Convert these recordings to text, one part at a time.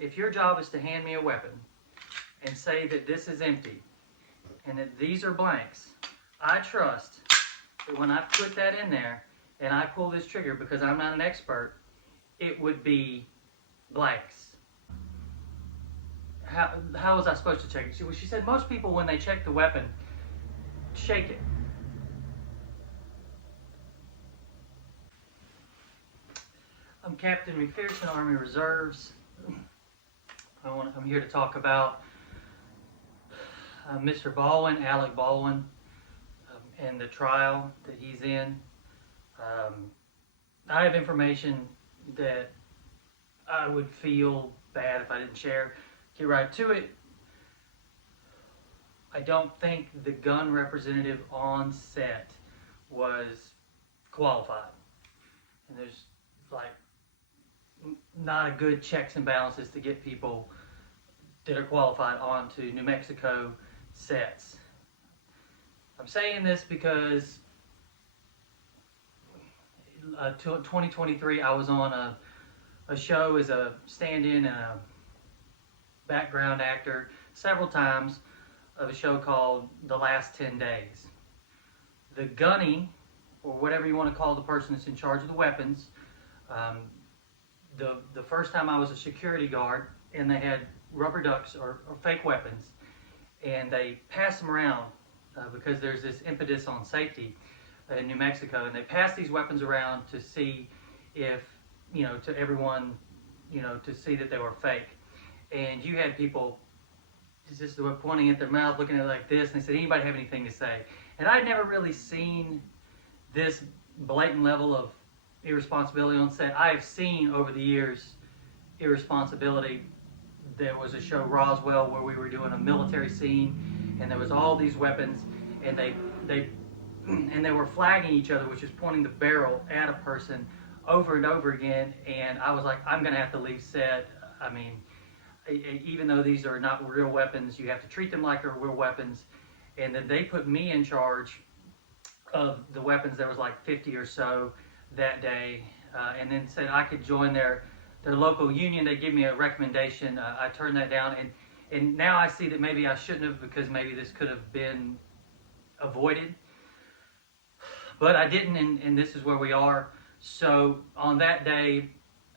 If your job is to hand me a weapon and say that this is empty and that these are blanks, I trust that when I put that in there and I pull this trigger, because I'm not an expert, it would be blanks. How was I supposed to check it? She said most people, when they check the weapon, shake it. I'm Captain McPherson, Army Reserves. I'm here to talk about Mr. Baldwin, Alec Baldwin, and the trial that he's in. I have information that I would feel bad if I didn't share. Get right to it. I don't think the gun representative on set was qualified. And there's like not a good checks and balances to get people that are qualified onto New Mexico sets. I'm saying this because 2023 I was on a show as a stand-in and a background actor several times of a show called The Last 10 Days. The gunny, or whatever you want to call the person that's in charge of the weapons, the first time I was a security guard and they had rubber ducks or fake weapons, and they pass them around because there's this impetus on safety in New Mexico, and they pass these weapons around to see if, to everyone, to see that they were fake. And you had people just pointing at their mouth, looking at it like this, and they said, anybody have anything to say? And I'd never really seen this blatant level of irresponsibility on set. I have seen over the years irresponsibility. There was a show, Roswell, where we were doing a military scene, and there was all these weapons, and they were flagging each other, which is pointing the barrel at a person over and over again. And I was like, I'm going to have to leave set. I mean, even though these are not real weapons, you have to treat them like they're real weapons. And then they put me in charge of the weapons. There was like 50 or so that day, and then said I could join their local union. They give me a recommendation. I turned that down, and now I see that maybe I shouldn't have, because maybe this could have been avoided. But I didn't, and this is where we are. So on that day,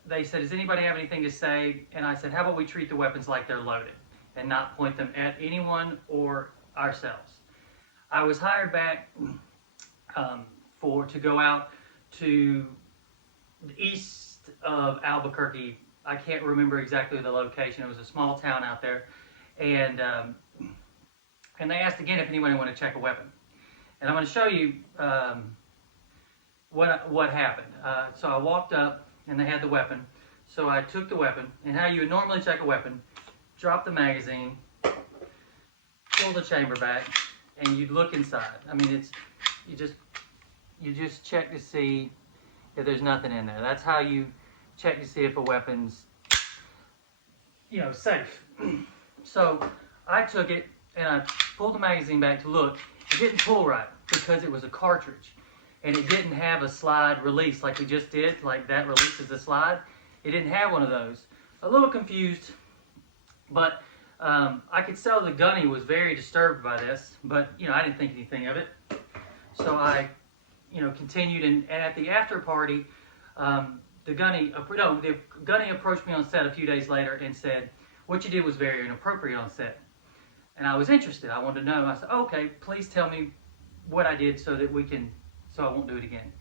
they said, does anybody have anything to say? And I said, how about we treat the weapons like they're loaded and not point them at anyone or ourselves. I was hired back to go out to the east of Albuquerque. I can't remember exactly the location. It was a small town out there. And they asked again if anybody wanted to check a weapon. And I'm going to show you what happened. So I walked up, and they had the weapon. So I took the weapon, and how you would normally check a weapon: drop the magazine, pull the chamber back, and you'd look inside. I mean, you just check to see if there's nothing in there. That's how you check to see if a weapon's safe. So I took it and I pulled the magazine back to look. It didn't pull right because it was a cartridge, and it didn't have a slide release like we just did, like that releases the slide. It didn't have one of those. A little confused, but I could tell the gunny was very disturbed by this, but I didn't think anything of it. So I continued, and at the after party, the gunny approached me on set a few days later and said, what you did was very inappropriate on set. And I was interested. I wanted to know. I said, okay, please tell me what I did so I won't do it again.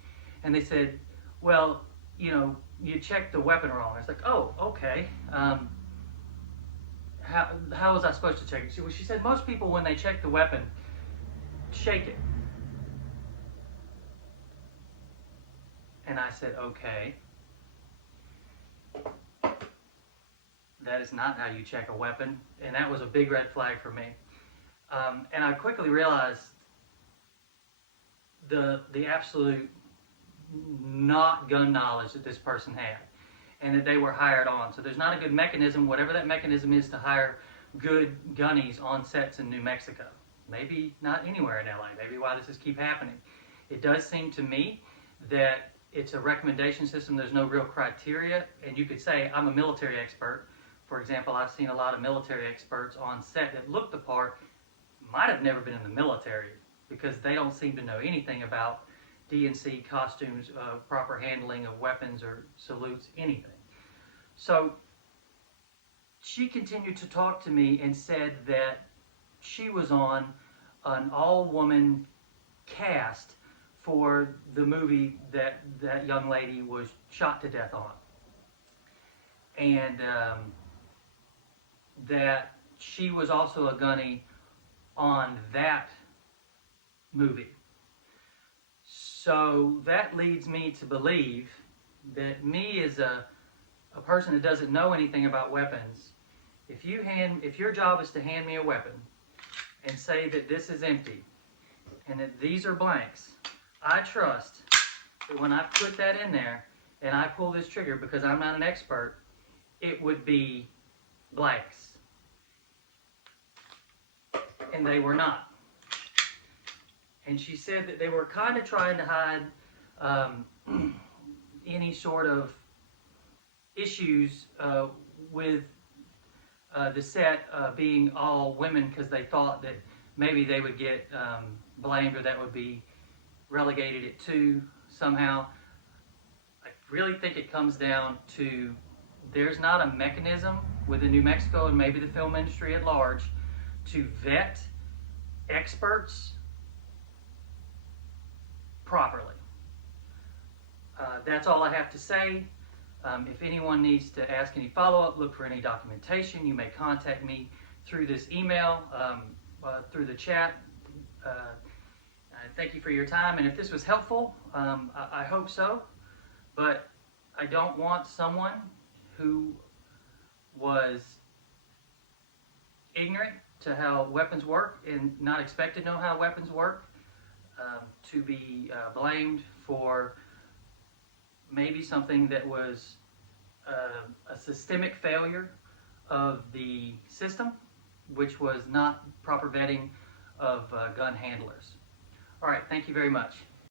And they said, well, you checked the weapon wrong. I was like, oh, okay. How was I supposed to check it? She said, most people, when they check the weapon, shake it. And I said, okay. That is not how you check a weapon. And that was a big red flag for me. And I quickly realized the absolute not gun knowledge that this person had, and that they were hired on. So there's not a good mechanism, whatever that mechanism is, to hire good gunnies on sets in New Mexico. Maybe not anywhere in LA. Maybe why this is keep happening. It does seem to me that it's a recommendation system. There's no real criteria, and you could say I'm a military expert, For example, I've seen a lot of military experts on set that look the part, might have never been in the military, because they don't seem to know anything about D&C costumes, proper handling of weapons or salutes, anything. So she continued to talk to me and said that she was on an all-woman cast for the movie that that young lady was shot to death on. And that she was also a gunny on that movie. So that leads me to believe that me as a person that doesn't know anything about weapons, if your job is to hand me a weapon and say that this is empty and that these are blanks, I trust that when I put that in there and I pull this trigger, because I'm not an expert, it would be blanks. And they were not. And she said that they were kind of trying to hide any sort of issues with the set being all women, because they thought that maybe they would get blamed, or that would be relegated it to somehow. I really think it comes down to there's not a mechanism within New Mexico, and maybe the film industry at large, to vet experts properly. That's all I have to say. If anyone needs to ask any follow-up, look for any documentation, you may contact me through this email, through the chat. Thank you for your time, and if this was helpful, I hope so, but I don't want someone who was ignorant to how weapons work and not expected to know how weapons work to be blamed for maybe something that was a systemic failure of the system, which was not proper vetting of gun handlers. All right, thank you very much.